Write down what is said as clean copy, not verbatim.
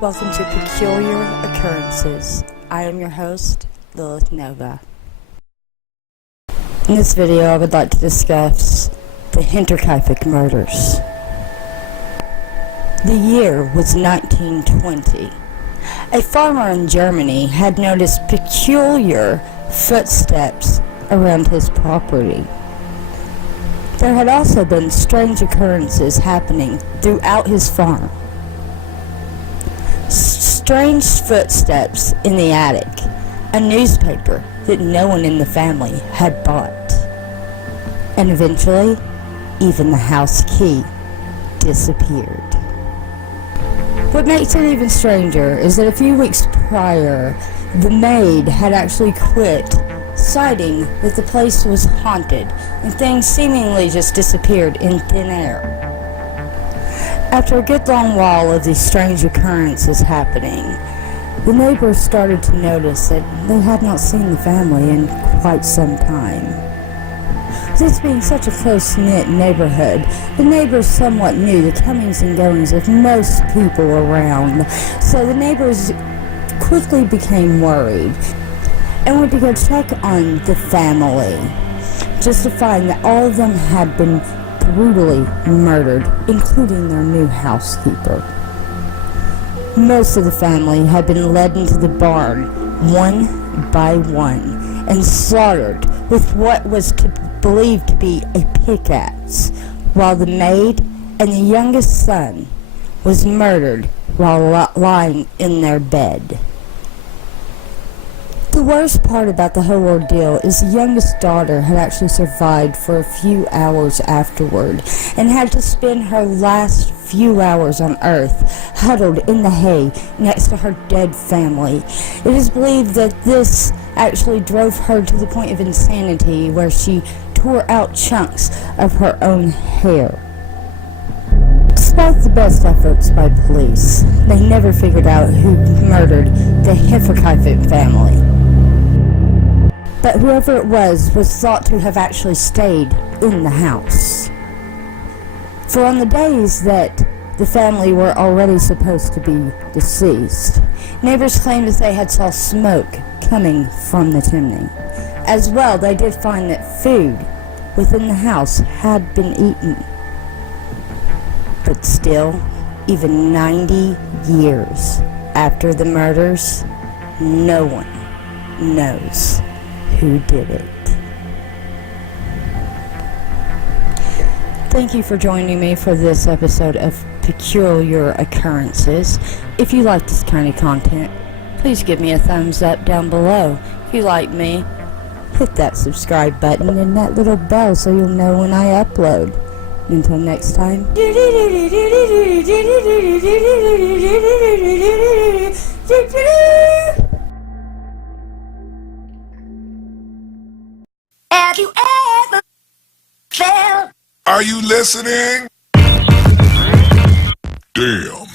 Welcome to Peculiar Occurrences. I am your host, Lilith Nova. In this video, I would like to discuss the Hinterkaifeck murders. The year was 1920. A farmer in Germany had noticed peculiar footsteps around his property. There had also been strange occurrences happening throughout his farm. Strange footsteps in the attic, a newspaper that no one in the family had bought, and eventually, even the house key disappeared. What makes it even stranger is that a few weeks prior, the maid had actually quit, citing that the place was haunted and things seemingly just disappeared in thin air. After a good long while of these strange occurrences happening, the neighbors started to notice that they had not seen the family in quite some time. This being such a close-knit neighborhood, the neighbors somewhat knew the comings and goings of most people around, so the neighbors quickly became worried and went to go check on the family, just to find that all of them had been brutally murdered, including their new housekeeper. Most of the family had been led into the barn, one by one, and slaughtered with what was believed to be a pickaxe, while the maid and the youngest son was murdered while lying in their bed. The worst part about the whole ordeal is the youngest daughter had actually survived for a few hours afterward and had to spend her last few hours on Earth huddled in the hay next to her dead family. It is believed that this actually drove her to the point of insanity where she tore out chunks of her own hair. Despite the best efforts by police, they never figured out who murdered the Hinterkaifeck family. But whoever it was thought to have actually stayed in the house. For on the days that the family were already supposed to be deceased, neighbors claimed that they had saw smoke coming from the chimney. As well, they did find that food within the house had been eaten. But still, even 90 years after the murders, no one knows who did it. Thank you for joining me for this episode of Peculiar Occurrences. If you like this kind of content, please give me a thumbs up down below. If you like me, hit that subscribe button and that little bell so you'll know when I upload. Until next time. Have you ever felt? Are you listening? Damn.